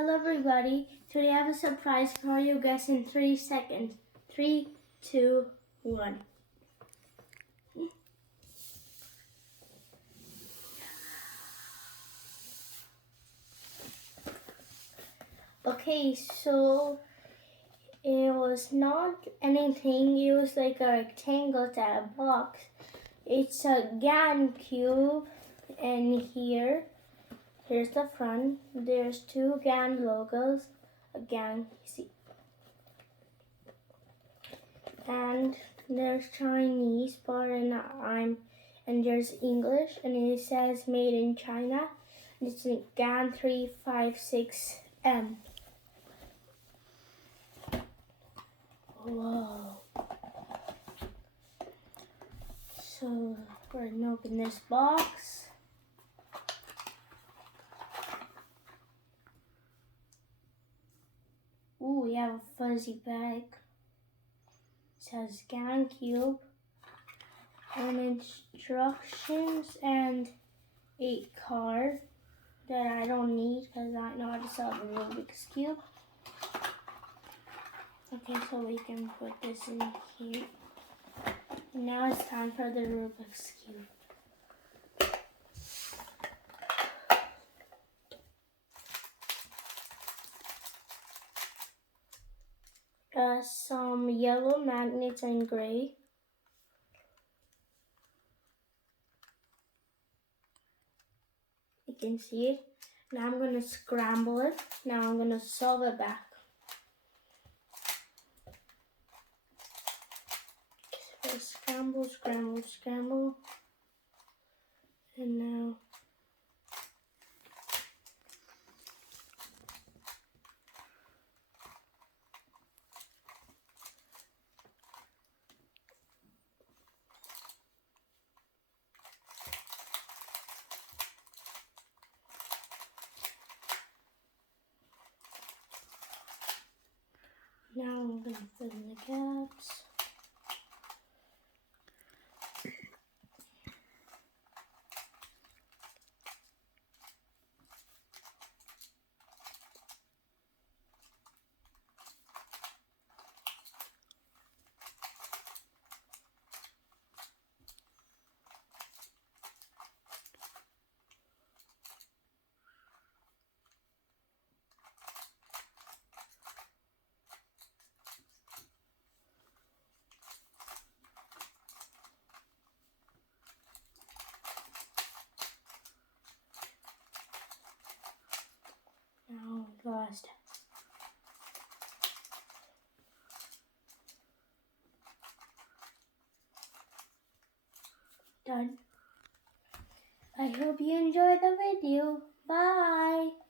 Hello everybody, today I have a surprise for you. Guess in 3 seconds. 3, 2, 1. Okay, so it was not anything, it was like a rectangle to a box. It's a GANCUBE, and here's the front. There's two GAN logos, a GAN, see. And there's Chinese part, and there's English, and it says made in China. It's in GAN 356M. Whoa. So we're gonna open this box. Ooh, we have a fuzzy bag. It says GANCUBE, and instructions and a card that I don't need because I know how to solve a Rubik's Cube. Okay, so we can put this in here. And now it's time for the Rubik's Cube. Some yellow magnets and gray. You can see it. Now I'm going to scramble it. Now I'm going to solve it back. So scramble, scramble, scramble. And now I'm going to fill in the gaps. Now the last step. Done. I hope you enjoyed the video. Bye.